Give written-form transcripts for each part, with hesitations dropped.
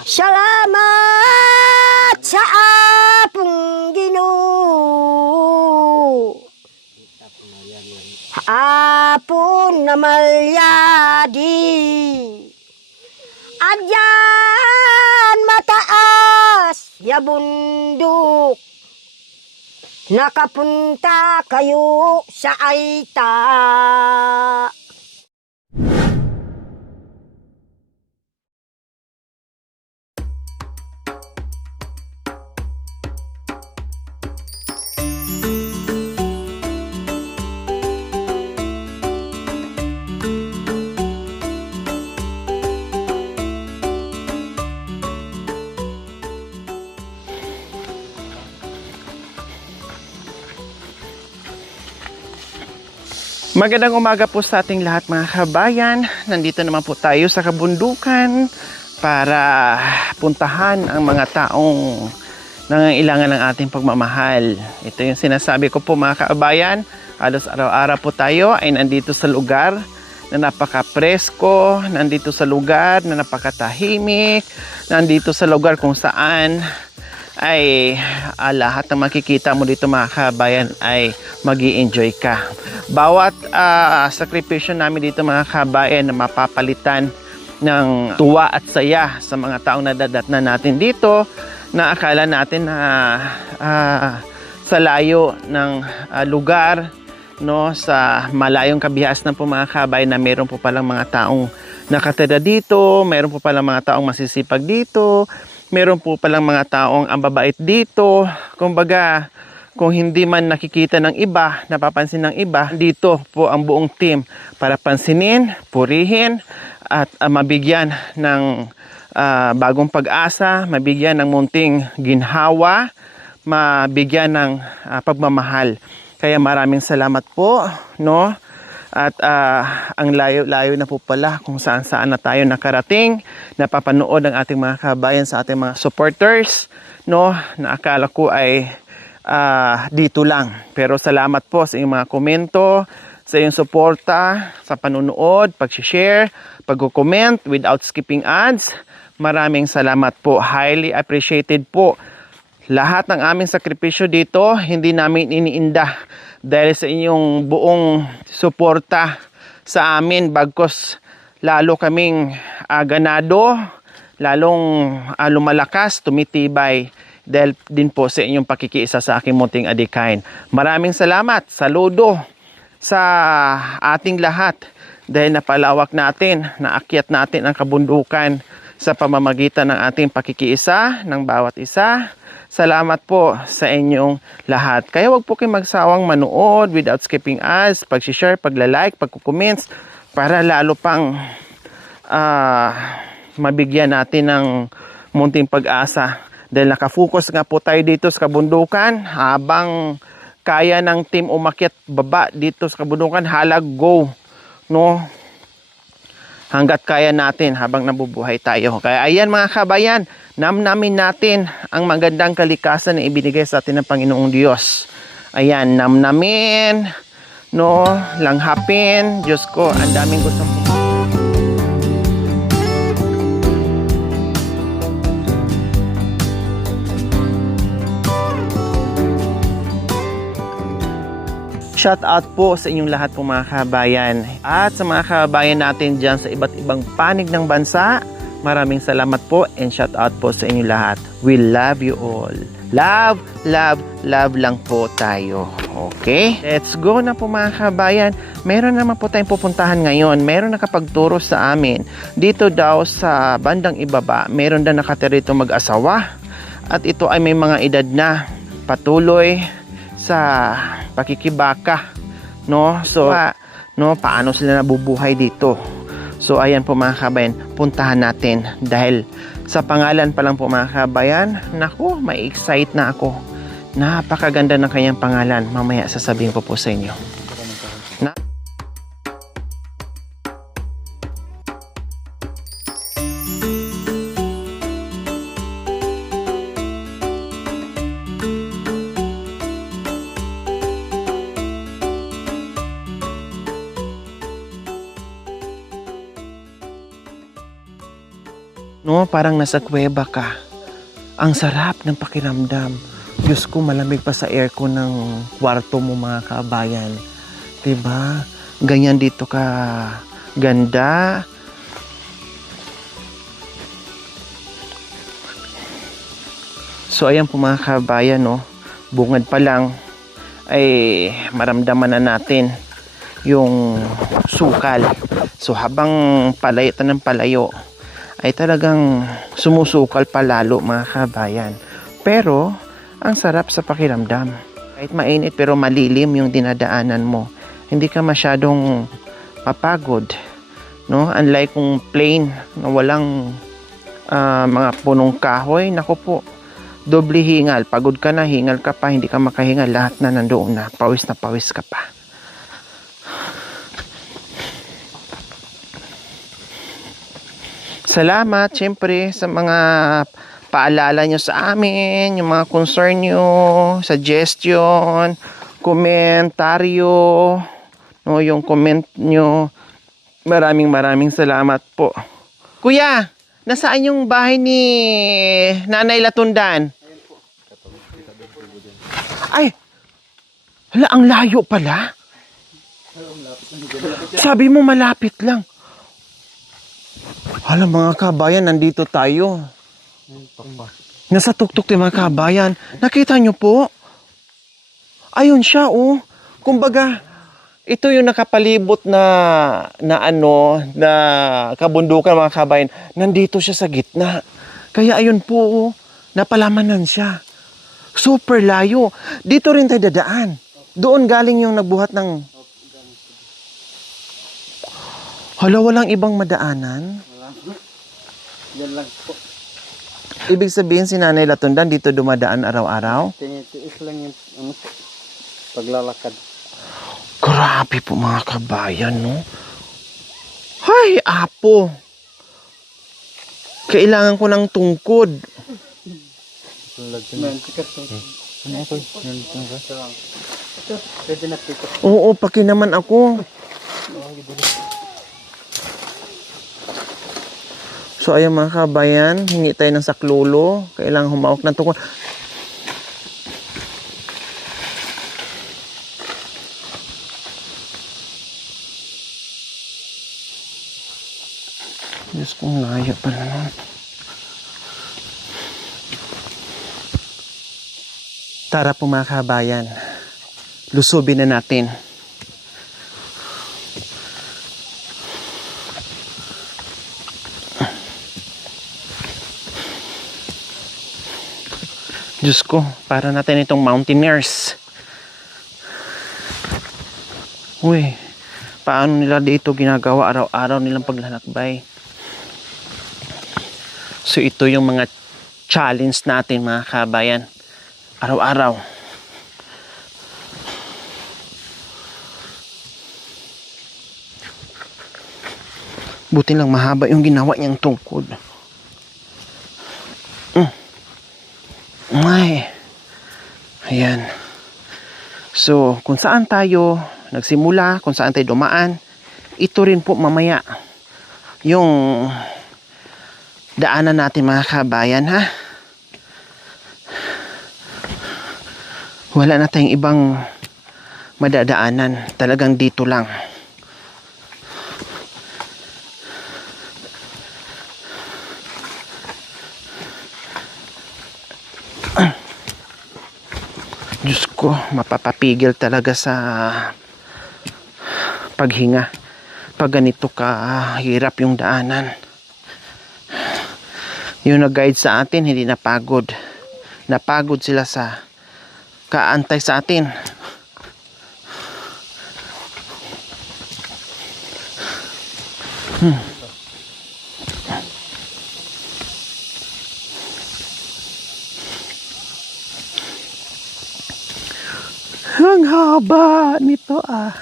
Salamat sa apong Ginoo. Apon na malyadi. Adyan mataas ya bundok. Nakapunta kayo sa Aita. Magandang umaga po sa ating lahat mga kabayan. Nandito naman po tayo sa kabundukan para puntahan ang mga taong nangangailangan ng ating pagmamahal. Ito yung sinasabi ko po mga kabayan. Halos araw-araw po tayo ay nandito sa lugar na napaka-presko, nandito sa lugar na napakatahimik, nandito sa lugar kung saan ay lahat ng makikita mo dito mga kabayan ay magi-enjoy ka. Bawat sakripisyo namin dito mga kabayan na mapapalitan ng tuwa at saya sa mga taong nadadatnan natin dito na akala natin na sa layo ng lugar, no, sa malayong kabihasnan po mga kabayan na meron po palang mga taong nakatira dito, meron po palang mga taong masisipag dito, meron po palang mga taong ang babait dito. Kumbaga, kung hindi man nakikita ng iba, napapansin ng iba, dito po ang buong team para pansinin, purihin, at mabigyan ng bagong pag-asa, mabigyan ng munting ginhawa, mabigyan ng pagmamahal. Kaya maraming salamat po, no? At ang layo-layo na po pala kung saan-saan na tayo nakarating, napapanood ang ating mga kabayan sa ating mga supporters, no? Na akala ko ay dito lang. Pero salamat po sa inyong mga komento, sa iyong suporta, sa panunood, pag-share, pag-comment without skipping ads. Maraming salamat po. Highly appreciated po. Lahat ng aming sakripisyo dito, hindi namin iniinda dahil sa inyong buong suporta sa amin, bagkos lalo kaming ganado, lalong lumalakas, tumitibay dahil din po sa inyong pakikiisa sa aking munting adikain. Maraming salamat, saludo sa ating lahat dahil napalawak natin, naakyat natin ang kabundukan sa pamamagitan ng ating pakikiisa ng bawat isa. Salamat po sa inyong lahat. Kaya wag po kayong magsawang manood without skipping ads, pag-share, pagla-like, pagko-comments para lalo pang mabigyan natin ng munting pag-asa. Dahil nakafocus nga po tayo dito sa kabundukan, habang kaya ng team umakyat baba dito sa kabundukan, halag go, no? Hanggat kaya natin habang nabubuhay tayo. Kaya ayan mga kabayan, namnamin natin ang magandang kalikasan na ibinigay sa atin ng Panginoong Diyos. Ayan, namnamin, no, langhapin. Diyos ko, ang daming gusto po. Shout out po sa inyong lahat po mga kabayan. At sa mga kabayan natin dyan sa iba't ibang panig ng bansa, maraming salamat po and shout out po sa inyong lahat. We love you all. Love, love, love lang po tayo. Okay? Let's go na po mga kabayan. Meron naman po tayong pupuntahan ngayon. Meron nakapagturo sa amin. Dito daw sa bandang ibaba, meron daw nakatira dito mag-asawa. At ito ay may mga edad na patuloy sa pakikibaka, no? So, no, paano sila nabubuhay dito? So, ayan po mga kabayan, puntahan natin dahil sa pangalan pa lang po mga kabayan, naku, may excite na ako. Napakaganda ng kanyang pangalan. Mamaya sasabihin ko po sa inyo. No, parang nasa kuweba ka. Ang sarap ng pakiramdam. Diyos ko, malamig pa sa aircon ng kwarto mo mga kabayan. Diba? Ganyan dito ka ganda. So ayan po mga kabayan, no, bungad pa lang ay maramdaman na natin yung sukal. So habang palayo ng palayo ay talagang sumusukal pa lalo mga kabayan. Pero ang sarap sa pakiramdam. Kahit mainit pero malilim yung dinadaanan mo. Hindi ka masyadong mapagod, no? Unlike kung plain na walang mga punong kahoy, nako po, doble hingal. Pagod ka na, hingal ka pa, hindi ka makahingal. Lahat na nandoon na pawis ka pa. Salamat, syempre, sa mga paalala nyo sa amin, yung mga concern nyo, suggestion, komentaryo, no, yung comment nyo. Maraming salamat po. Kuya, nasaan yung bahay ni Nanay Latundan? Ay, hala, ang layo pala. Sabi mo malapit lang. Hala mga kabayan, nandito tayo. Nasa tuktok tayo mga kabayan. Nakita nyo po? Ayun siya, oh. Kumbaga, ito yung nakapalibot na kabundukan mga kabayan. Nandito siya sa gitna. Kaya ayun po, oh, napalamanan siya. Super layo. Dito rin tayo dadaan. Doon galing yung nagbuhat ng... Hala, walang ibang madaanan? Yan lang po. Ibig sabihin si Nanay Latundan dito dumadaan araw-araw? Tinitiis lang yung paglalakad. Grabe po mga kabayan, no? Hay, apo! Kailangan ko ng tungkod. Pwede na pito. Oo, paki naman ako. So ayan mga kabayan, hingi tayo ng saklolo. Kailangan humawak ng tungkod. Diyos kong laya pa naman. Tara po mga kabayan, lusubin na natin. Diyos ko, para natin itong mountaineers. Uy, paano nila dito ginagawa araw-araw nilang paglalakbay? So ito yung mga challenge natin mga kabayan. Araw-araw. Buti lang mahaba yung ginawa niyang tungkod. Ay. Ayan. So, kung saan tayo nagsimula, kung saan tayo dumaan, ito rin po mamaya yung daanan natin mga kabayan, ha? Wala na tayong ibang madadaanan. Talagang dito lang. Diyos ko, mapapapigil talaga sa paghinga. Pag ganito ka, hirap yung daanan. Yung nag-guide sa atin, hindi napagod. Napagod sila sa kaantay sa atin. Ang haba nito, ah.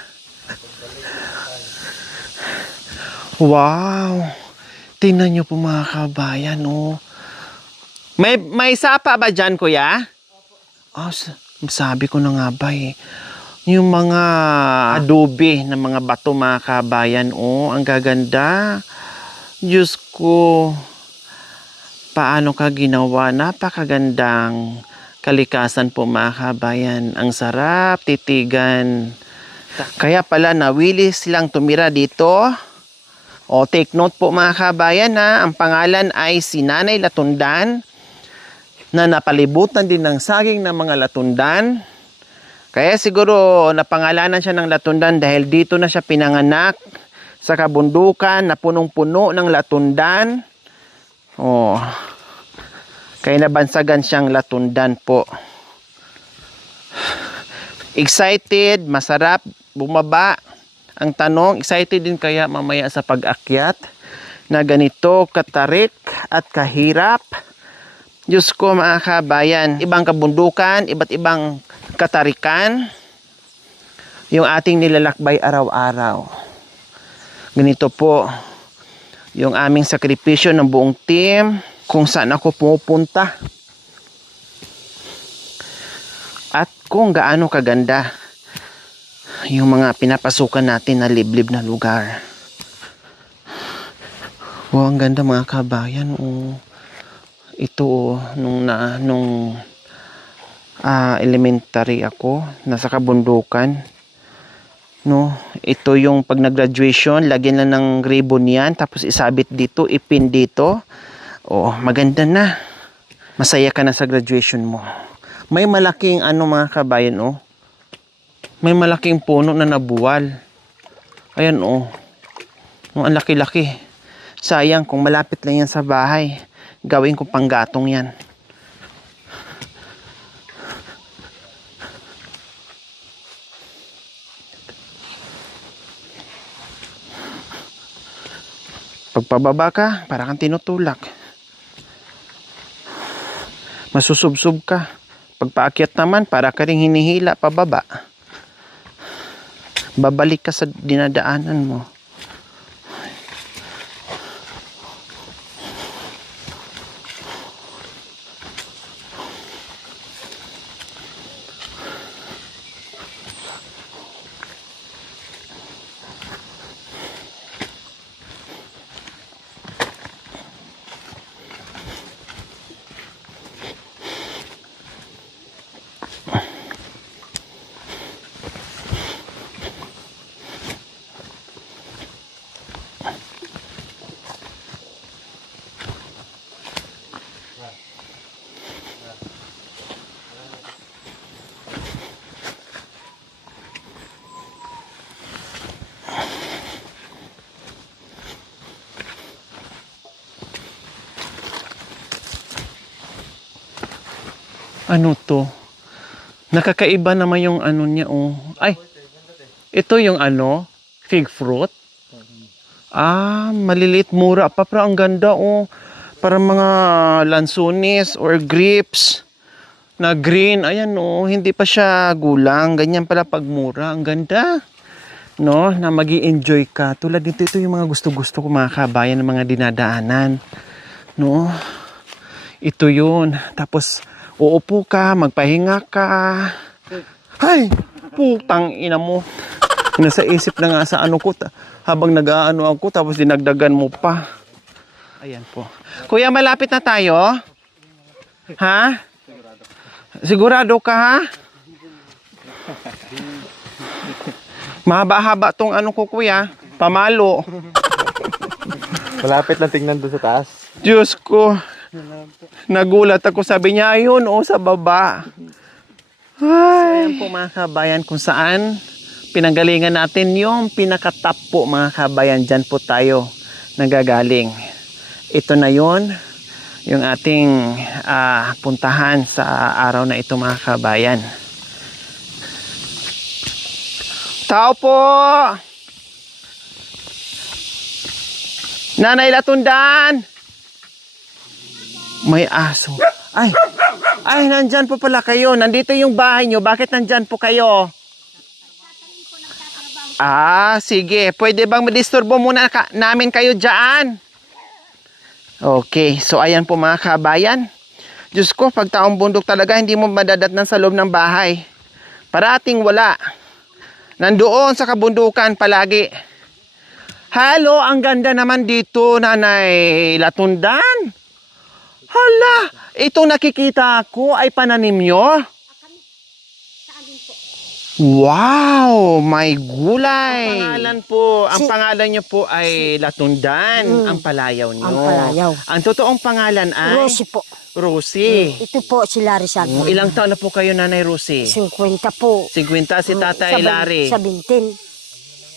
Wow. Tingnan nyo po mga kabayan, oh. May sapa ba dyan, kuya? Oh, sabi ko na nga ba eh. Yung mga adobe na mga bato mga kabayan, oh. Ang gaganda. Diyos ko. paano ka ginawa. Napakagandang kalikasan po mga kabayan. Ang sarap titigan. Kaya pala nawili silang tumira dito. O take note po mga kabayan ha. Ang pangalan ay si Nanay Latundan na napalibutan din ng saging ng mga latundan. Kaya siguro napangalanan siya ng latundan dahil dito na siya pinanganak sa kabundukan na punong-puno ng latundan. Oh. Kaya nabansagan siyang latundan po. Excited, masarap, bumaba. Ang tanong, excited din kaya mamaya sa pag-akyat na ganito katarik at kahirap? Diyos ko mga kabayan, ibang kabundukan, iba't ibang katarikan, yung ating nilalakbay araw-araw. Ganito po, yung aming sakripisyo ng buong team, kung saan ako pumupunta. At kung gaano kaganda yung mga pinapasukan natin na liblib na lugar. Wow, ang ganda mga kabayan. Oh. Ito nung elementary ako, nasa kabundukan, no, ito yung pag nag-graduation, lagyan lang ng ribbon yan, tapos isabit dito, ipin dito. Oh, maganda na. Masaya ka na sa graduation mo. May malaking mga kabayan, oh. May malaking puno na nabuwal. Ayan, oh. Ang laki-laki. Sayang kung malapit lang yan sa bahay. Gawin ko panggatong yan. Pagpababa ka, para kang tinutulak. Masusubsob ka. Pagpaakyat naman, para ka ring hinihila pababa. Babalik ka sa dinadaanan mo. Ano to? Nakakaiba naman yung niya, oh. Ay, ito yung fig fruit. Ah, maliliit, mura pa, pero ang ganda, oh. Para mga lansones or grapes na green. Ayan, oh, hindi pa siya gulang. Ganyan pala pag mura. Ang ganda. No, na magi-enjoy ka. Tulad dito, ito yung mga gusto-gusto ko mga kabayan ng mga dinadaanan. No? Ito yun. Tapos, uupo ka, magpahinga ka. Ay, putang ina mo. Nasa isip na nga sa ko, habang nag-aano ako, tapos dinagdagan mo pa. Ayan po. Kuya, malapit na tayo? Ha? Sigurado ka, ha? Mahaba-haba tong ko, kuya. Pamalo. Malapit lang tingnan doon sa taas. Diyos ko. Nagulat ako, sabi niya, ayun, sa baba. Ay. So, ayan po mga kabayan, kung saan pinanggalingan natin yung pinaka-top po mga kabayan. Dyan po tayo nagagaling. Ito na yon yung ating puntahan sa araw na ito mga kabayan. Tao po! Nanay Latundan! May aso. Ay, nandyan po pala kayo. Nandito yung bahay nyo. Bakit nandyan po kayo? Sige. Pwede bang madisturbo muna namin kayo dyan? Okay. So, ayan po mga kabayan. Diyos ko, pag taong bundok talaga, hindi mo madadatnan sa loob ng bahay. Parating wala. Nandoon sa kabundukan palagi. Hello, ang ganda naman dito, Nanay Latundan. Hala! Itong nakikita ko ay pananim nyo? Wow! May gulay! Ang pangalan nyo po ay Latundan, ang palayaw nyo. Ang palayaw. Ang totoong pangalan ay? Rosie po. Rosie. Ito po si Larry Sabi. Ilang taon na po kayo, Nanay Rosie? 50 po. 50 si Tatay Larry. 17.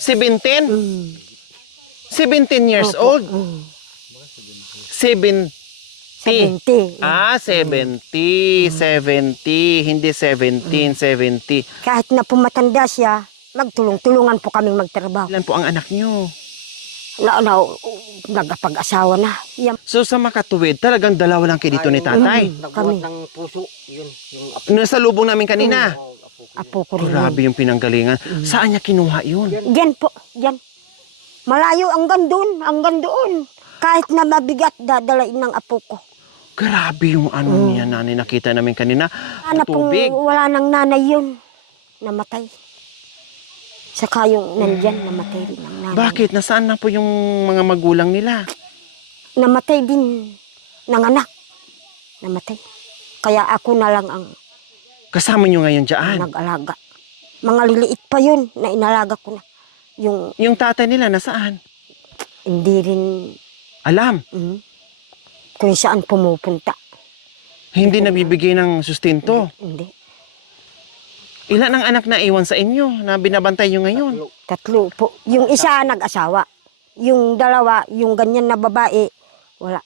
17? Mm. 17 years Opo. old? 70. 70. Ah, 70. 70. Hindi 17, 70. Kahit na pumatanda siya, magtulong-tulungan po kaming magtrabaho. Ilan po ang anak nyo? Nagpag-asawa na. Yan. So sa makatuwid, talagang dalawa lang kayo dito ni tatay. Kami. ng puso, yun. Yung apo. Nasa lubong namin kanina. Apo ko rin. Grabe yung pinanggalingan. Saan niya kinuha yun? Diyan po, diyan. Malayo hanggang doon. Kahit na mabigat, dadalain ng apo ko. Grabe yung ano niya, nanay. Nakita namin kanina. Sana pong Tubig. wala nang nanay yun. Namatay. Saka yung nandyan, namatay rin ang nanay. Bakit? Nasaan na po yung mga magulang nila? Namatay din ng anak. Namatay. Kaya ako na lang ang Kasama nyo ngayon dyan? nag-alaga. Mga liliit pa yun na inalaga ko na. Yung tatay nila, nasaan? Hindi rin Alam. kung saan pumupunta. Hindi nabibigay ng sustento. Hindi. Ilan ang anak na iwan sa inyo na binabantay nyo ngayon? 3 po. Yung isa nag-asawa. Yung 2, yung ganyan na babae, wala.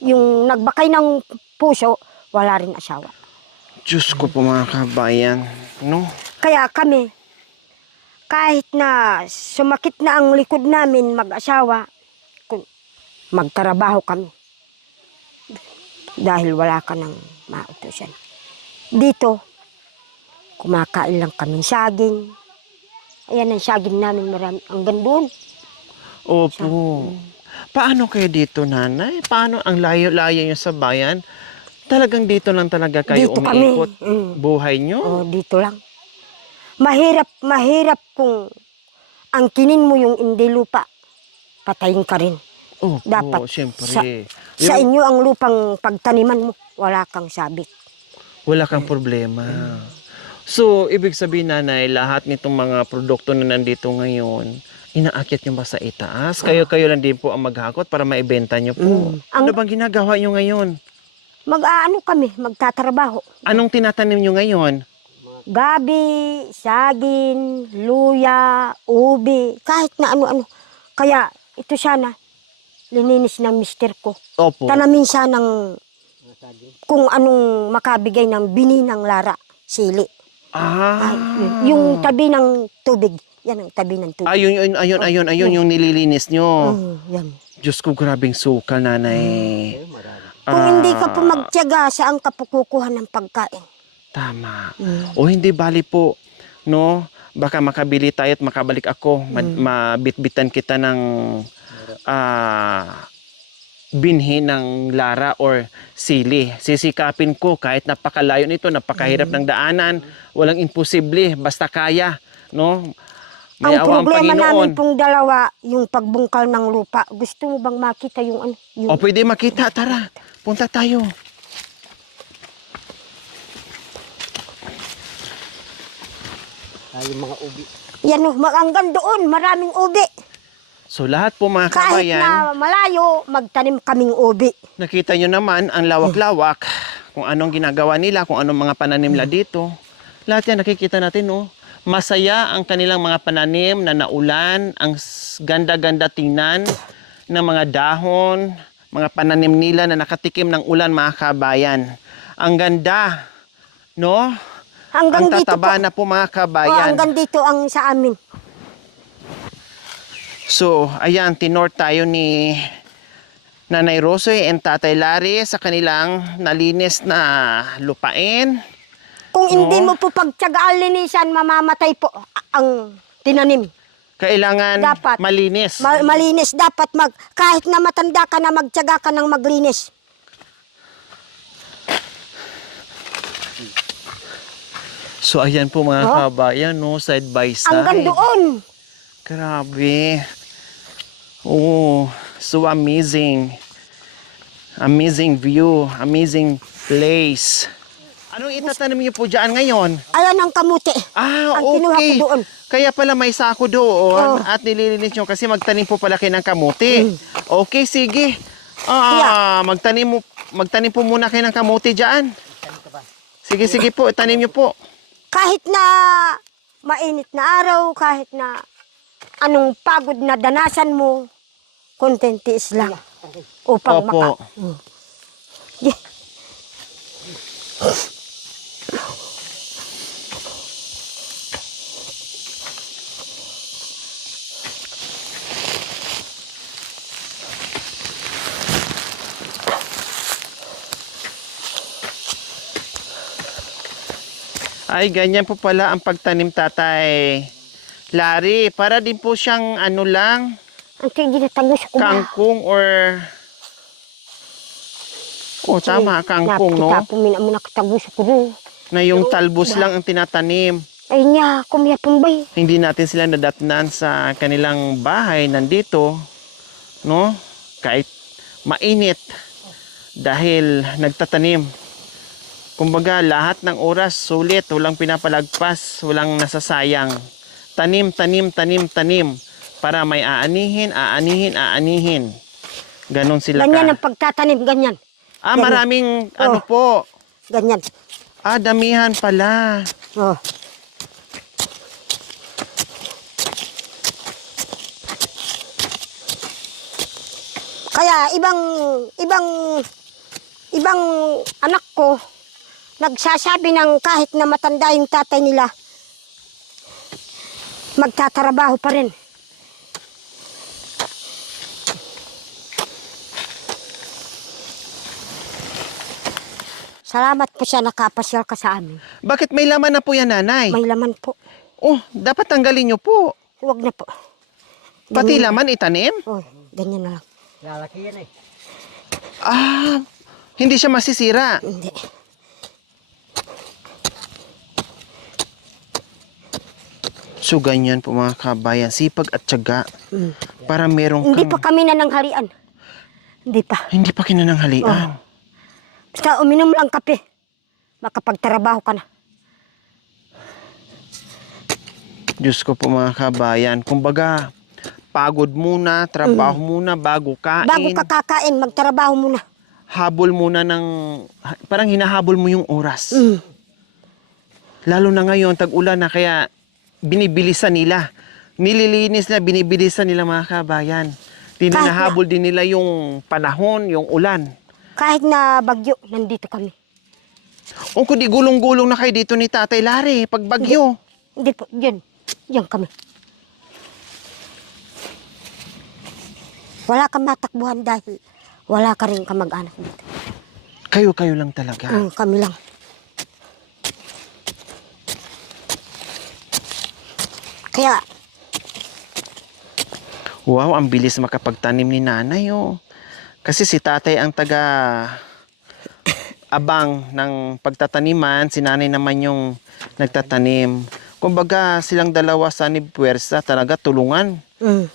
Yung nagbakay ng puso, wala rin asawa. Diyos ko po mga kabayan. No? Kaya kami, kahit na sumakit na ang likod namin mag-asawa, magtrabaho kami. Dahil wala ka ng mautusan. Dito, kumakain lang kami saging. Ayan ang saging namin marami. Hanggang doon. Opo. Paano kayo dito, nanay? Paano ang layo-layo nyo sa bayan? Talagang dito lang talaga kayo Dito kami. umiikot buhay nyo? O, dito lang. Mahirap kung angkinin mo yung hindi lupa. Patayin ka rin. Opo, Dapat siyempre. Sa inyo ang lupang pagtaniman mo, wala kang sabit. Wala kang problema. So, ibig sabihin, nanay, lahat nitong mga produkto na nandito ngayon, inaakyat nyo ba sa itaas? Kayo lang din po ang maghakot para maibenta nyo po. Ano bang ginagawa nyo ngayon? Mag-aano kami, magtatrabaho. Anong tinatanim nyo ngayon? Gabi, saging, luya, ubi, kahit na ano-ano. Kaya ito sana, lininis ng mister ko. Opo. Tanamin siya ng kung anong makabigay ng bini ng lara, sili. Ah. Yung tabi ng tubig. Yan ang tabi ng tubig. Ayun, yung nililinis nyo. Yan. Diyos ko, grabing sukal, nanay. Kung hindi ka po magtiyaga, saan ka po kukuha ng pagkain? Tama. O hindi bali po, no? Baka makabili tayo at makabalik ako. Mabitbitan kita ng binhi ng lara or sili. Sisikapin ko kahit napakalayo nito, napakahirap ng daanan, walang imposible, basta kaya, no? May Ang awa ang problema namin Panginoon. pong dalawa, yung pagbungkal ng lupa. Gusto mo bang makita yung ano? Yung O pwede makita, tara. Punta tayo. Yung mga ubi. yan o, hanggang doon, maraming ubi. So lahat po mga Kahit kabayan, na malayo, magtanim kaming ubi. nakita nyo naman ang lawak-lawak, kung anong ginagawa nila, kung anong mga pananim nila dito. Lahat yan nakikita natin, oh. Masaya ang kanilang mga pananim na naulan, ang ganda-ganda tingnan ng mga dahon, mga pananim nila na nakatikim ng ulan, mga kabayan. Ang ganda, no? Hanggang Ang dito po. tataba na po mga O, kabayan. hanggang dito ang sa amin. So, ayan, tinor tayo ni Nanay Rosoy and Tatay Larry sa kanilang nalinis na lupain. Kung hindi mo po pagtyagaan linisan, mamamatay po ang tinanim. Kailangan Dapat. malinis. Malinis dapat kahit na matanda ka na magtyaga ka ng maglinis. So, ayan po mga Oh. kabayan, no, side by side. Hanggang doon. Grabe. Oh, so amazing. Amazing view, amazing place. Anong itatanim niyo po dyan ngayon? Ayan ang kamuti. Ah, Ang kinuha ko okay. doon. Kaya pala may sako doon Oh. at nililinis nyo kasi magtanim po pala kayo ng kamuti. Okay, sige. Magtanim po muna kayo ng kamuti dyan. Sige, sige po. Tanim nyo po. Kahit na mainit na araw, kahit na anong pagod na danasan mo, kontentiis lang. Upang Opo. Yeah. Ay, ganyan po pala ang pagtanim, Tatay Larry. Para din po siyang ano lang, Ang tinatagos ko ba? kangkong or... Oh, tama, kangkong, no? Nakita po minamuna katagos ko rin. Na yung talbos lang ang tinatanim. Ay niya, kumiyapon bay. Hindi natin sila nadatnan sa kanilang bahay nandito, no? Kahit mainit dahil nagtatanim. Kumbaga, lahat ng oras sulit, walang pinapalagpas, walang nasasayang. Tanim, tanim, tanim, tanim para may aanihin, aanihin, aanihin. Ganon sila Ganyan ka. ang pagtatanim, ganyan. Ah, maraming ano po. Ganyan. Ah, damihan pala. Oh. Kaya ibang anak ko nagsasabi ng kahit na matanda yung tatay nila, magtatrabaho pa rin. Salamat po siya nakapasyal ka sa amin. Bakit may laman na po yan, nanay? May laman po. Oh, dapat tanggalin nyo po. Huwag na po. Pati Ganyan. laman itanim? Oh, ganyan na lang. Lalaki yan eh. Ah, hindi siya masisira. Hindi. So, ganyan po mga kabayan. Sipag at tiyaga. Para merong Hindi kang... pa kami nananghalian. Hindi pa. Hindi pa kinananghalian. Basta uminom lang kape. Makapagtrabaho ka na. Diyos ko po mga kabayan. Kumbaga, pagod muna, trabaho muna, bago kain. Bago ka kakain, magtrabaho muna. Habol muna ng... Parang hinahabol mo yung oras. Lalo na ngayon, tag-ulan na, kaya binibilisan nila. Nililinis na, binibilisan nila mga kabayan. Hinahabol din nila yung panahon, yung ulan. Kahit na bagyo, nandito kami. O kundi gulong-gulong na kayo dito ni Tatay Larry, pag bagyo. Hindi po, yan. Yan kami. Wala kang matakbuhan dahil wala ka rin kamag-anak dito. Kayo lang talaga. Kami lang. Kaya, Wow, ang bilis makapagtanim ni nanay, oh. Kasi si tatay ang abang ng pagtataniman, si nanay naman yung nagtatanim. Kumbaga, silang dalawa sa puwersa talaga tulungan.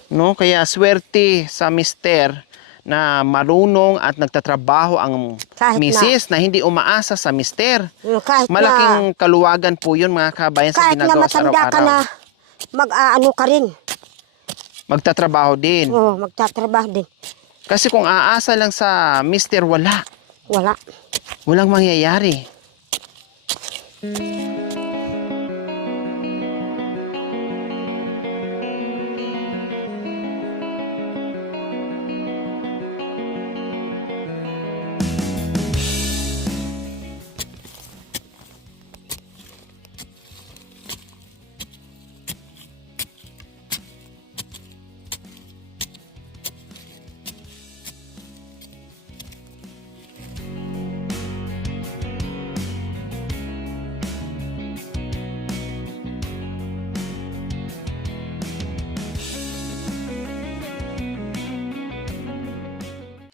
No? Kaya swerte sa mister na marunong at nagtatrabaho ang Kahit misis na hindi umaasa sa mister. kahit Malaking kaluwagan po yun mga kabayan sa kahit na ginagawa sa matanda ka na, araw-araw. mag-aano ka rin. Magtatrabaho din. Oo, magtatrabaho din. Kasi kung aasa lang sa mister, wala. Wala. Walang mangyayari.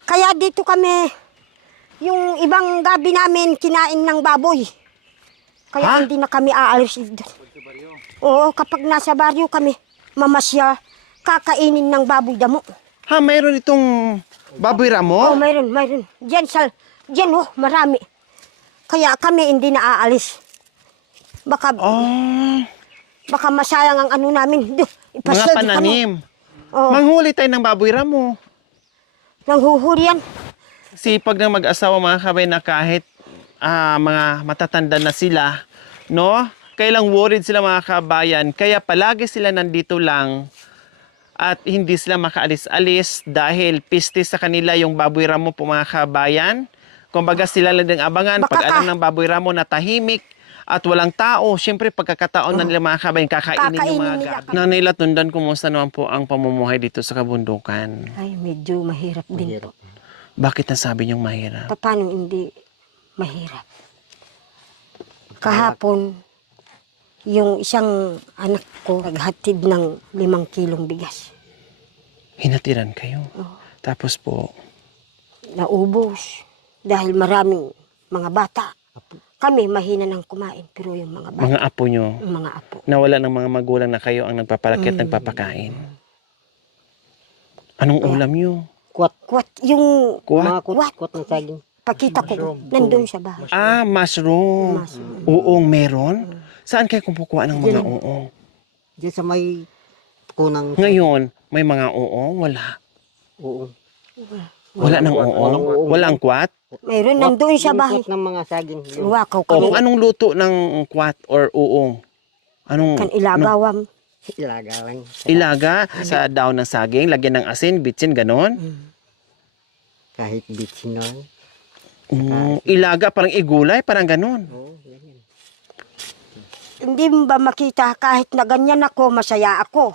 Kaya dito kami, yung ibang gabi namin kinain ng baboy. Kaya Ha? hindi na kami aalis dito. Oo, kapag nasa baryo kami, mamasya, kakainin ng baboy damo. Ha, mayroon itong Baboy Oh, ramo? mayroon. Diyan oh, marami. Kaya kami hindi na aalis. Baka, Oh, baka masayang ang ano namin. Duh, mga ipasyal kami. pananim. Oh, Manghuli tayo ng baboy ramo. nanghuhuli yan. Sipag ng mag-asawa mga kabay na kahit mga matatanda na sila, no? Kailang worried sila mga kabayan, kaya palagi sila nandito lang at hindi sila makaalis-alis dahil piste sa kanila yung baboy ramo po mga kabayan. Kumbaga sila lang din abangan Baka pag alam ka- ng baboy ramo na tahimik at walang tao. Siyempre pagkakataon na nila mga kabayan, kakainin yung Kakainin mga nila. gabi. Nanay Latundan, kumusta naman po ang pamumuhay dito sa kabundukan? Ay, medyo mahirap din po. Bakit nasabi niyong mahirap? Paano hindi mahirap? Kahapon, yung isang anak ko naghatid ng 5 kilong bigas. Hinatiran kayo. Oh. Tapos po, Naubos dahil maraming mga bata. Kami mahina ng kumain, pero yung mga bata, mga apo nyo, yung mga apo. nawala ng mga magulang na kayo ang nagpapalakit, nagpapakain. Anong ulam nyo? Kuwat, yung Kuwat? Kuwat ng saging. pakita ko, nandun sa bahay. Mushroom. Mushroom. Uong meron? Saan kayo kumukuha ng mga uong? Diyan sa may kunang Ngayon, may mga uong? Wala. Oo. Wala ng uong? Walang kwat? Mayroon, nandun sa Yung bahay. kuwat ng mga saging. Yung Wakaw O kami, kung anong luto ng kwat or uong? Anong kan ilagawam. ilagawan. ilaga sa daon ng saging, lagyan ng asin, bitsin, ganon? Kahit bitsin nun. Ilaga, parang igulay, parang ganon. Oo, ganyan. Hindi mo ba makita kahit na ganyan ako, masaya ako.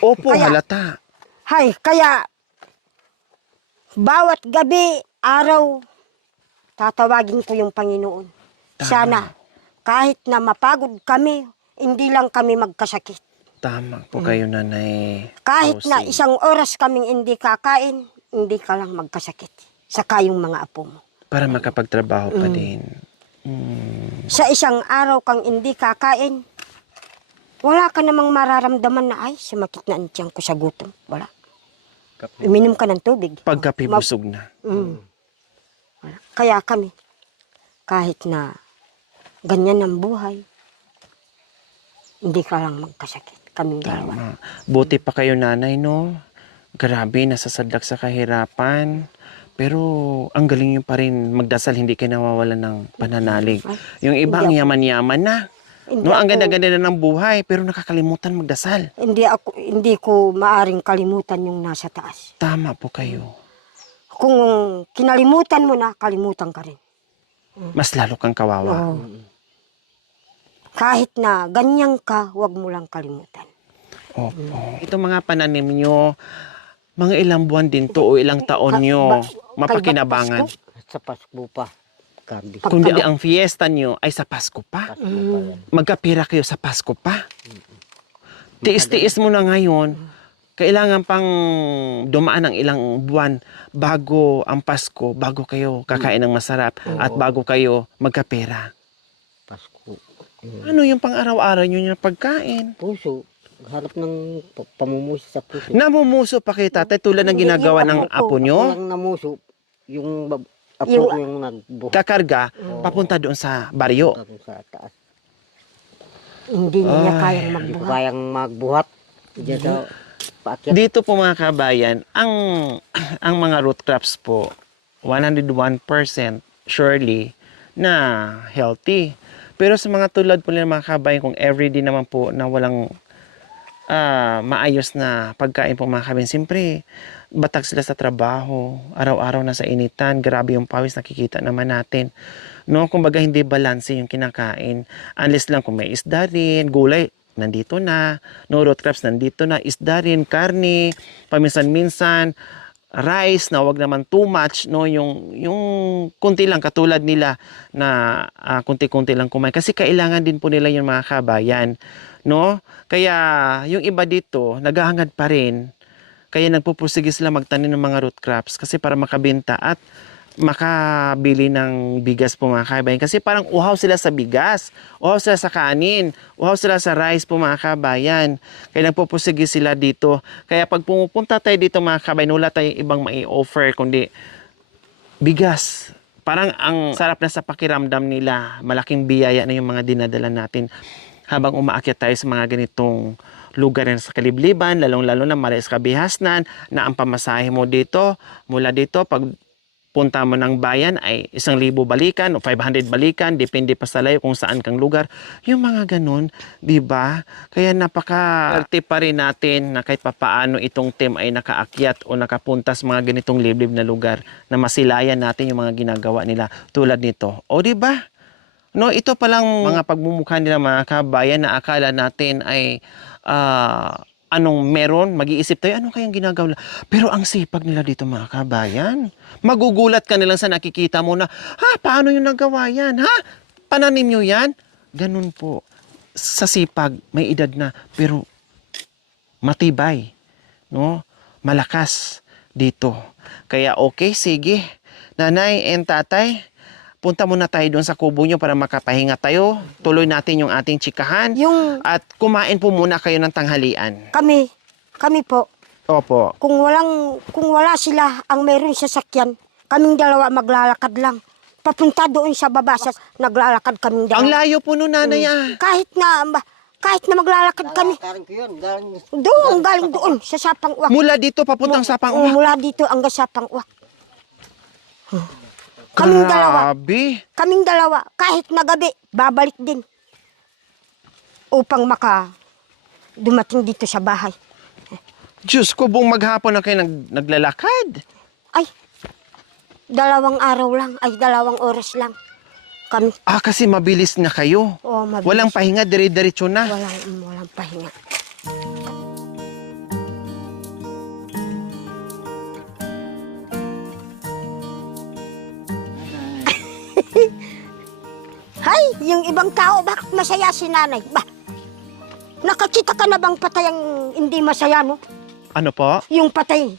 Opo, Kaya- halata. Hay, kaya bawat gabi, araw, tatawagin ko yung Panginoon. Sana, kahit na mapagod kami, hindi lang kami magkasakit. Tama po kayo, Nanay. Kahit na Rosie. isang oras kaming hindi kakain, hindi ka lang magkasakit. Saka yung mga apo mo. Para makapagtrabaho pa din. Sa isang araw kang hindi kakain, wala ka namang mararamdaman na ay, sumakit na ang tiyan ko sa gutom. Wala. Uminom ka ng tubig. Pagkapibusog na. Wala. Kaya kami, kahit na ganyan ang buhay, hindi ka lang magkasakit. Kaming dalawa. Tama. Buti pa kayo, Nanay, no? Grabe, nasasadlak sa kahirapan. Pero ang galing nyo pa rin magdasal, hindi kayo nawawalan ng pananalig. Yung iba ang yaman-yaman na. No, ang ganda-ganda na ng buhay, pero nakakalimutan magdasal. Hindi ko maaring kalimutan yung nasa taas. Tama po kayo. Kung kinalimutan mo na, kalimutan ka rin. Mas lalo kang kawawa. Oo. Kahit na ganyan ka, huwag mo lang kalimutan. Opo. Itong mga pananim nyo, mga ilang buwan din to o ilang taon nyo mapakinabangan. Pasko? Sa Pasko pa. Gabi. Kundi ang fiesta nyo ay sa Pasko pa. Pasko pa yan. Magkapira kayo sa Pasko pa. Tiis-tiis mo na ngayon. Kailangan pang dumaan ng ilang buwan bago ang Pasko, bago kayo kakain ng masarap at bago kayo magkapera. Pasko. Ano yung pang-araw-araw nyo yung pagkain? Puso. Harap ng pamumusi sa puso. Namumuso pa kay tatay tulad ng ginagawa ng apo nyo? Walang namuso. Yung apo Yung- ko yung nagbuhat. Kakarga, papunta doon sa baryo. Sa taas. Hindi niya Ay. kayang Hindi ko magbuhat. kayang magbuhat. Diyan sa paakyat. Dito po mga kabayan, ang mga root crops po, 101% surely na healthy. Pero sa mga tulad po nila mga kabayan, kung everyday naman po na walang maayos na pagkain po mga kabayan, siyempre, batag sila sa trabaho, araw-araw na sa initan, grabe yung pawis, nakikita naman natin. No, kumbaga hindi balanse yung kinakain. Unless lang kung may isda rin, gulay, nandito na, no, root crops nandito na, isda rin, karne, paminsan-minsan, rice na wag naman too much, no, yung kunti lang katulad nila na kunti-kunti lang kumain kasi kailangan din po nila yung mga kabayan, no? Kaya yung iba dito naghahangad pa rin. Kaya nagpupursige sila magtanim ng mga root crops kasi para makabenta at makabili ng bigas po mga kabayan. Kasi parang uhaw sila sa bigas, uhaw sila sa kanin, uhaw sila sa rice po mga kabayan. Kaya nagpupusigi sila dito. Kaya pag pumupunta tayo dito mga kabayan, wala tayong ibang mai-offer kundi bigas. Parang ang sarap na sa pakiramdam nila. Malaking biyaya na yung mga dinadala natin habang umaakyat tayo sa mga ganitong lugar na sa kalibliban, lalong-lalo na Marais Kabihasnan, na ang pamasahe mo dito, mula dito, pag punta mo ng bayan ay 1,000 balikan o 500 balikan, depende pa sa layo kung saan kang lugar. Yung mga ganun, di ba? Kaya napaka-arte pa rin natin na kahit papaano itong team ay nakaakyat o nakapunta sa mga ganitong liblib na lugar na masilayan natin yung mga ginagawa nila tulad nito. O di ba? No, ito palang mga pagmumukha nila mga kabayan na akala natin ay anong meron, mag-iisip tayo, anong kayang ginagawa nila? Pero ang sipag nila dito mga kabayan, magugulat ka nilang sa nakikita mo na, paano yung nagawa yan? Pananim nyo yan? Ganun po. Sa sipag, may edad na, pero matibay, no? Malakas dito. Kaya okay, sige. Nanay and tatay, punta muna tayo doon sa kubo nyo para makapahinga tayo. Tuloy natin yung ating tsikahan. At kumain po muna kayo ng tanghalian. Kami po. Opo. Kung wala sila ang meron sa sakyan, kaming dalawa maglalakad lang. Papunta doon sa baba, naglalakad kaming dalawa. Ang layo po nun, nanay Kahit na maglalakad kami. Galing ko yun. Galing doon sa Sapang Uwak. Mula dito papuntang Sapang Uwak. Mula dito hanggang Sapang Uwak. Kaming dalawa, kahit na gabi, babalik din. Upang dumating dito sa bahay. Diyos ko, buong maghapon na kayo naglalakad. Ay, 2 araw lang, 2 oras lang. Kami. Kasi mabilis na kayo. Mabilis. Walang pahinga, dire-diretso na. Walang pahinga. Hay, yung ibang tao, bakit masaya si nanay? Nakakita ka na bang patay ang hindi masaya, no? Ano po? Yung patay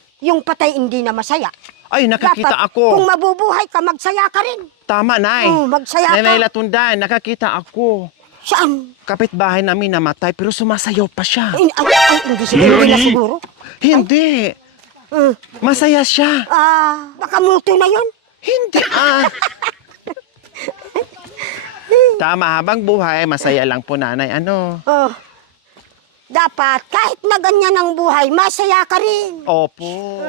hindi na masaya. Ay, nakakita Dapat, ako. Kung mabubuhay ka, magsaya ka rin. Tama, Nay. Magsaya ka. Nanay Latundan, nakakita ako. Saan? Kapitbahay namin namatay, pero sumasayaw pa siya. Hindi na siguro. Hindi. Masaya siya. Baka multo na yun. Hindi, Tama, habang buhay, masaya lang po, nanay. Ano? Dapat, kahit na ganyan ang buhay, masaya ka rin. Opo.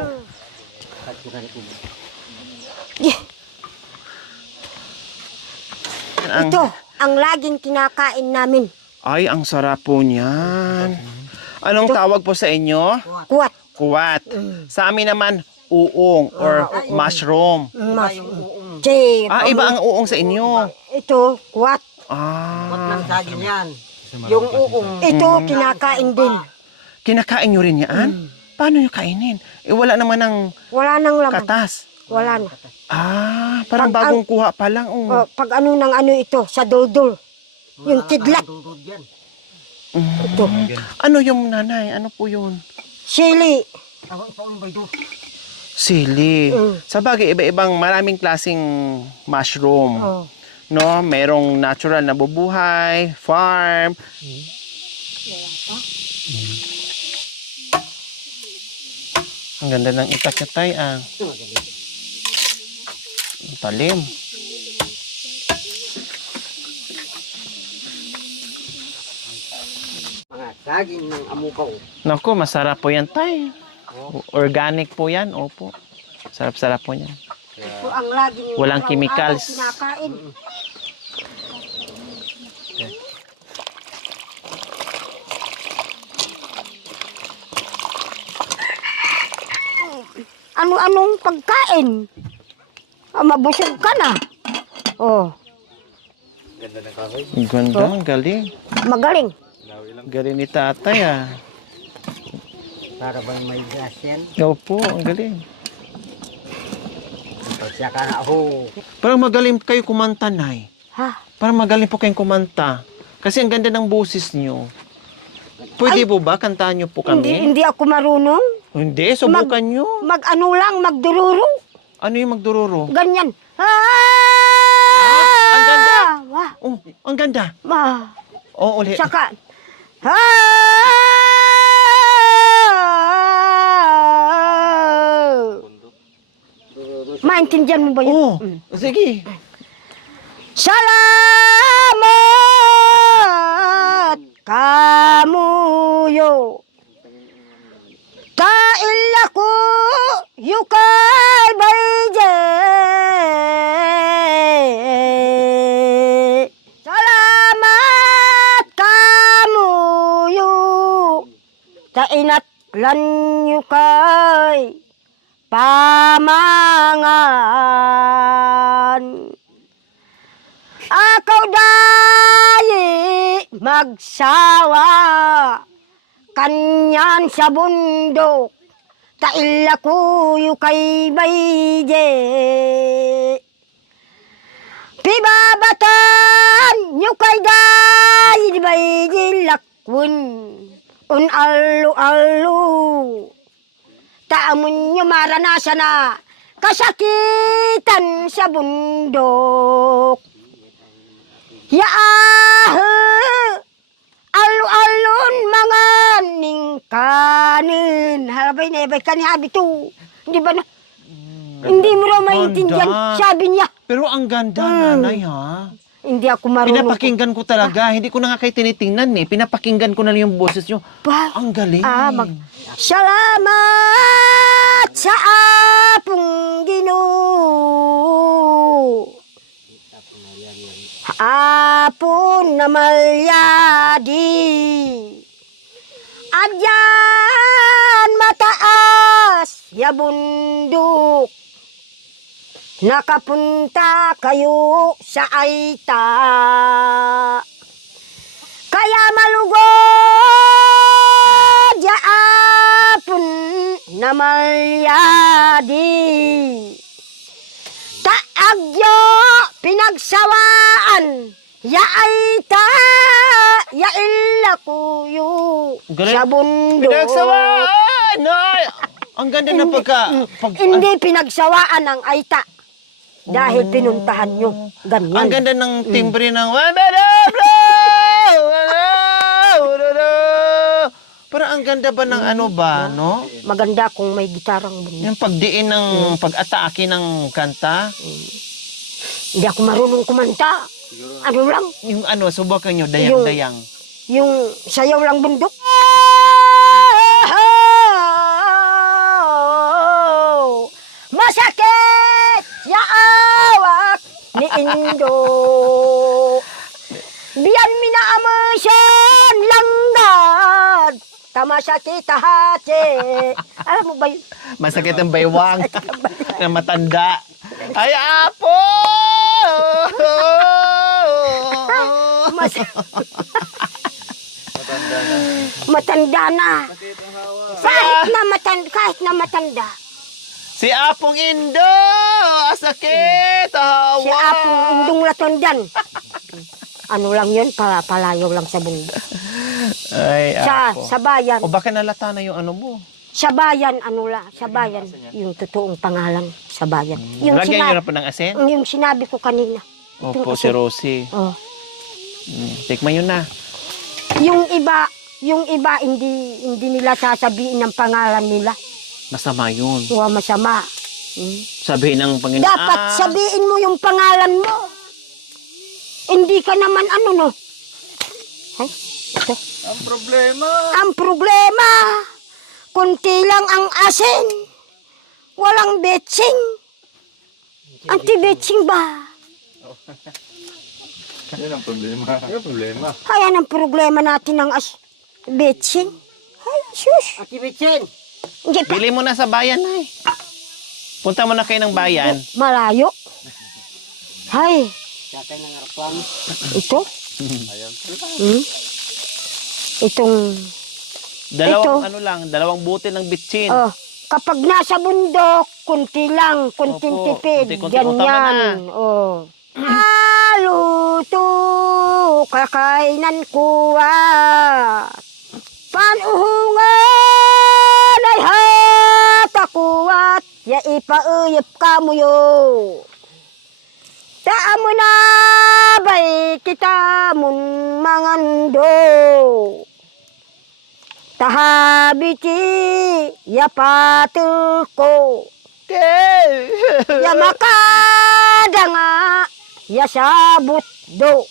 Ito, ang laging kinakain namin. Ay, ang sarap po niyan. Anong tawag po sa inyo? Kuwat. Kuwat. Sa amin naman, uong or mushroom. Iba ang uong sa inyo. Ito, kuwat. Ba't nang saging yan? Yung uong. Ito, kinakain din. Kinakain nyo rin yan? Paano nyo kainin? Wala naman ng Wala nang laman. katas. Wala na. Parang bagong kuha pa lang. Pag ano ito, sa dodol. Yung kidlat. Ito. Ano yung nanay? Ano po yun? Sili. Sili. Sa bagay, iba-ibang maraming klaseng mushroom. No, merong natural na bubuhay, farm. Ang ganda ng itak niya, tay, Ang talim. Mga saging ng amukaw. Naku, masarap po yan, tay. Organic po yan, opo. Sarap-sarap po yan. Ito ang laging Walang araw-araw chemicals. kinakain. Ano-anong pagkain? Mabusog ka na. Ang ganda, ang galing. Magaling. Galing ni tatay, Para bang may gas yan? Opo, ang galing. Pagsiya ka na ako. Parang magaling kayo kumanta, Nay. Parang magaling po kayong kumanta. Kasi ang ganda ng boses nyo. Pwede po ba? Kantahan nyo po kami? Hindi ako marunong. Hindi, subukan nyo. Mag-ano lang, magdururo. Ano yung magdururo? Ganyan. ang ganda. Wah, Oh, ang ganda. ma. Oh, ulit. Saka, maintindihan mo ba yun? Oh, sige. Salamat kamuyo. Kaila ko yukay bayje. Salamat kamuyo. Kainat lan yukay pamangan. Akaw dayi magsawa kanyan sa bundok taila kuyo kay bayje. Pibabatan nyo kay dayi di bayje lakwin un alu-alu. Taamon nyo maranasan na kasakitan sa bundok. Alu-alun mga ningkanin. Harabay na ibay kani habi to. Hindi ba na? Hindi mo raw maintindihan. Ganda. Sabi niya. Pero ang ganda, nanay, ha? Hindi ako marunong. Pinapakinggan ko talaga. Hindi ko na nga kayo tinitingnan, eh. Pinapakinggan ko na lang yung boses nyo. Pa. Ang galing. Salamat sa apong Ginoo. Apon na malyadi. Adyan mataas ya bundok. Nakapunta kayo sa Aita. Kaya malugod ya apon na malyadi. Taagyo pinagsawaan ya Aita ya illa kuyo Galing. sa bundok. Pinagsawaan! Ay! Ang ganda na Hindi pinagsawaan ang Aita. Dahil pinuntahan nyo. Ganyan. Ang ganda ng timbre ng... Parang ang ganda ba ng ano ba, no? Maganda kung may gitarang bunda. Yung pagdiin ng pag-atake ng kanta. Hindi ako marunong kumanta. Ano lang, Yung ano, subukan nyo, dayang-dayang. yung sayaw lang bundok. Masakit ya awak ni Indo. Biyan minaamasyan langgad. Tamasakit hati. Alam mo ba yun? Masakit ang baywang na matanda. Ay, apo! Matanda na. Kahit na matanda. Si Apong Indo! Sakit! Hawa! Si Apong Indong Latondan. Ano lang yun, palayaw lang sa bundok. Ay, Apo. Sa bayan. O baka nalata na yung ano mo? Sa bayan, sa bayan. Yung totoong pangalan, sa bayan. Lagyan nyo na po ng asin? Yung sinabi ko kanina. Opo, si Rosie. Oh. Tikman nyo na. Yung iba hindi nila sasabihin ng pangalan nila. Masama yun. Huwa masama. Sabihin ng Panginoon. Dapat sabihin mo yung pangalan mo. Hindi ka naman ano no. Ay, ito. Ang problema. Kunti lang ang asin. Walang betching. Anti-betching ba? Yan ang problema. Yan ang problema. Kaya ng problema natin ang betching. Ay, sus. Atibitsin. Hindi pa. Bili mo na sa bayan, ay. Punta mo na kayo ng bayan. Malayo. Hay, Sakay ng aeroplano. ito. Itong, Dalawang Ito. ano lang, dalawang butil ng bitsin. oh, kapag nasa bundok, kunti lang, kunting Opo, tipid. kunti-kunti utama Ganyan. Oh. Aluto, kakainan kuwat. Panuhungan ay hatakuwat ya ipauyip ka mo yo. Taamo na bay kita mun mangando. Tahabiti ya patul ko. Ya makadanga ya sabut do.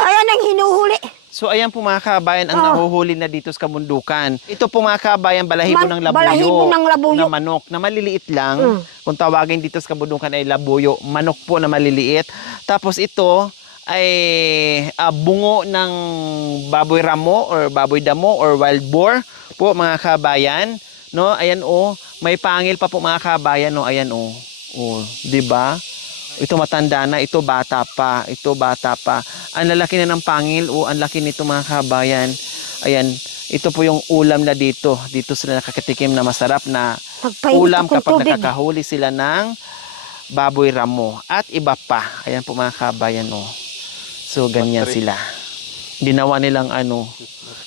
Ayan ang hinuhuli. So ayan po mga kabayan ang nahuhuli na dito sa kabundukan. Ito po mga kabayan balahibo ng labuyo, balahibo ng labuyo. na manok na maliliit lang. Kung tawagin dito sa kabundukan ay labuyo, manok po na maliliit. Tapos ito ay bungo ng baboy ramo or baboy damo or wild boar po mga kabayan. No, ayan may pangil pa po mga kabayan, no. Ayan di ba? Ito matanda na, ito bata pa, Ang lalaki na ng pangil, ang laki nito mga kabayan. Ayan, ito po yung ulam na dito. Dito sila nakakatikim na masarap na ulam kapag nakakahuli sila ng baboy ramo. At iba pa. Ayan po mga kabayan, So, ganyan sila. Ginawa nilang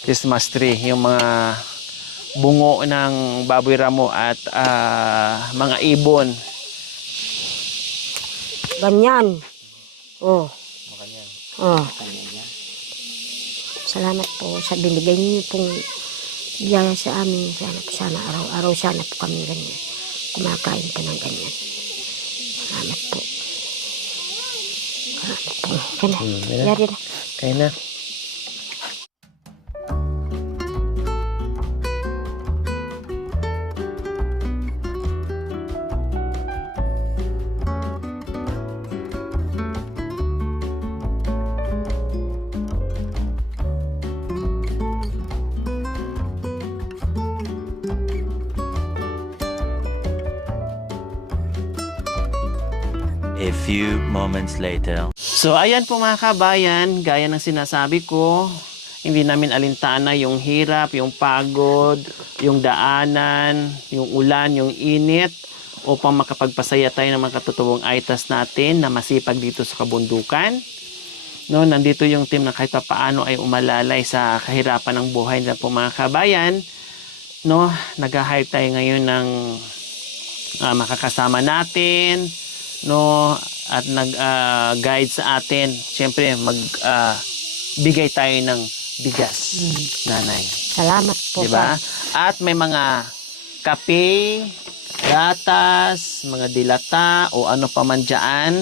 Christmas tree. Yung mga bungo ng baboy ramo at mga ibon. Ganyan. Salamat po sa binigay niyo pong biyaya sa amin. Sana araw-araw sana po kami ganyan. Kumakain po ng ganyan. Salamat po. Kaya na. Yari na. Kaya na. A few moments later. So ayan po mga kabayan, gaya ng sinasabi ko, hindi namin alintana yung hirap, yung pagod, yung daanan, yung ulan, yung init upang makapagpasaya tayo ng mga katutubong aitas natin na masipag dito sa kabundukan. No, nandito yung team na kahit paano ay umalalay sa kahirapan ng buhay nila po mga kabayan. No, nag-hire tayo ngayon ng makakasama natin, no, at nag-guide sa atin. Siyempre, bigay tayo ng bigas, nanay. Salamat po. Diba? At may mga kape, gatas, mga dilata, o ano pa man dyan.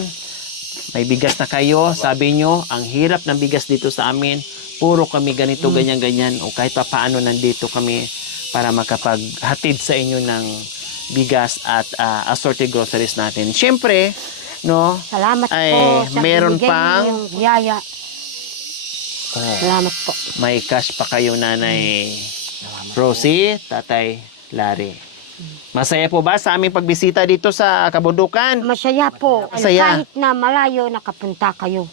May bigas na kayo. Sabi nyo, ang hirap ng bigas dito sa amin. Puro kami ganito, ganyan-ganyan. O kahit pa paano nandito kami para makapaghatid sa inyo ng bigas at assorted groceries natin. Siyempre, no, Salamat ay, po sa meron binigay pang niyong biyaya. Salamat po. may cash pa kayo, nanay Rosie, tatay Larry. Masaya po ba sa aming pagbisita dito sa kabundukan? Masaya po. Masaya. Kahit na malayo nakapunta kayo.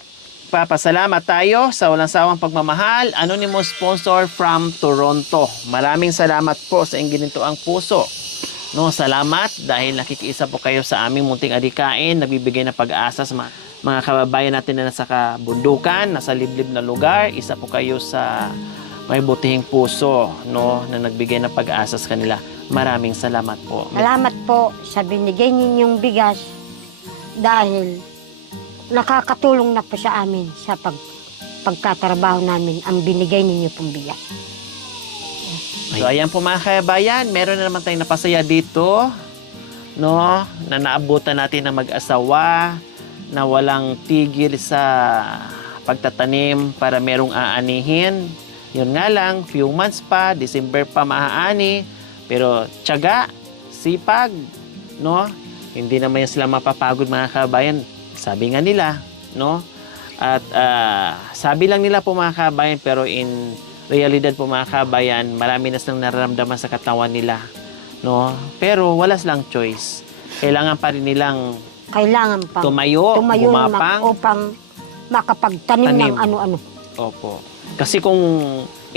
Papasalamat tayo sa walang sawang pagmamahal. Anonymous sponsor from Toronto. Maraming salamat po sa inyong ginitoang puso. No, salamat dahil nakikiisa po kayo sa aming munting adikain, nagbibigay ng pag-asa sa mga kababayan natin na nasa kabundukan, nasa liblib na lugar. Isa po kayo sa may butihing puso, no, na nagbigay ng pag-asa sa kanila. Maraming salamat po. Salamat po sa binigay ninyong bigas dahil nakakatulong na po sa amin sa pagtatrabaho namin ang binigay ninyo pong bigas. So ayan po mga kabayan, meron na naman tayong napasaya dito, no, na naabutan natin ng mag-asawa na walang tigil sa pagtatanim para merong aanihin. Yun nga lang, few months pa, December pa maaani, pero tiyaga, sipag, no? Hindi naman sila mapapagod mga kabayan, sabi nga nila, no? At sabi lang nila po mga kabayan, pero in realidad po mga kabayan, marami na silang nararamdaman sa katawan nila, no? Pero wala silang choice. Kailangan pa rin nilang Kailangan tumayo gumapang, upang makapagtanim ng ano-ano. Opo. Kasi kung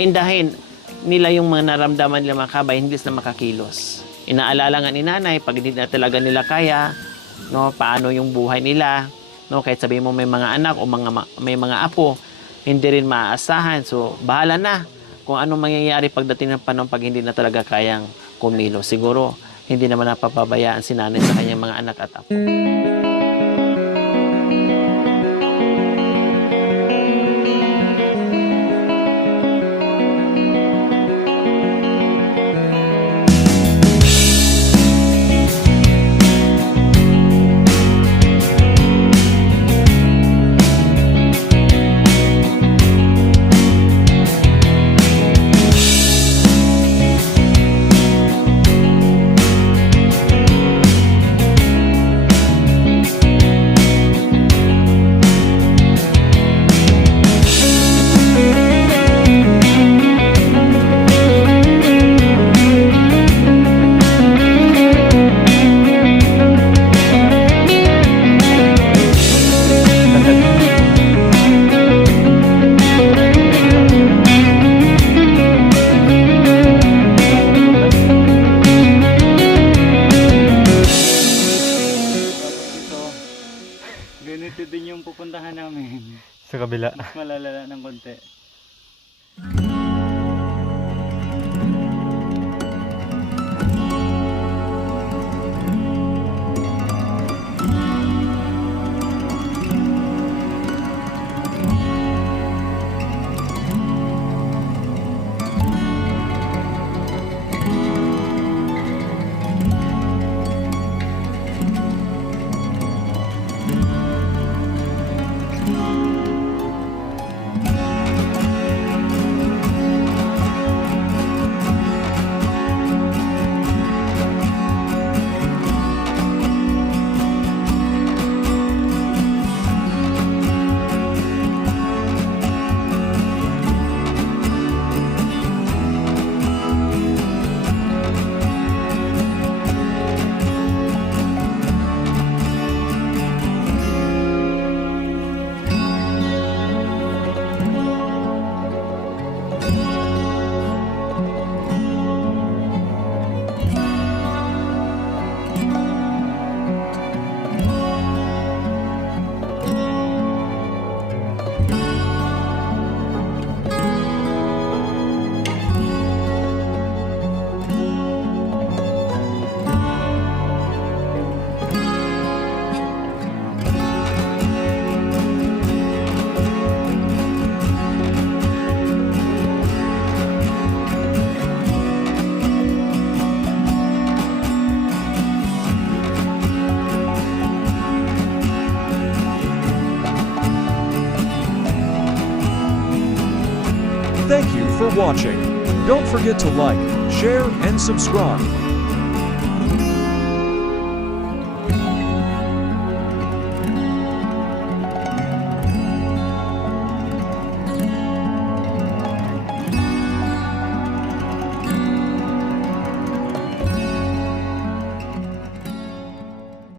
indahin nila yung mga naramdaman nila mga kabayan, hindi sila makakilos. Inaalala nga ni nanay, pag hindi na talaga nila kaya, no, paano yung buhay nila, no, kahit sabihin mo may mga anak o may mga apo, hindi rin maaasahan. So, bahala na kung anong mangyayari pagdating ng panahon pag hindi na talaga kayang kumilos. Siguro, hindi naman napapabayaan si nanay sa kanyang mga anak at apo. Ganito din yung pupuntahan namin. Sa kabila. Mas malalala ng konti. Thank you for watching. Don't forget to like, share, and subscribe.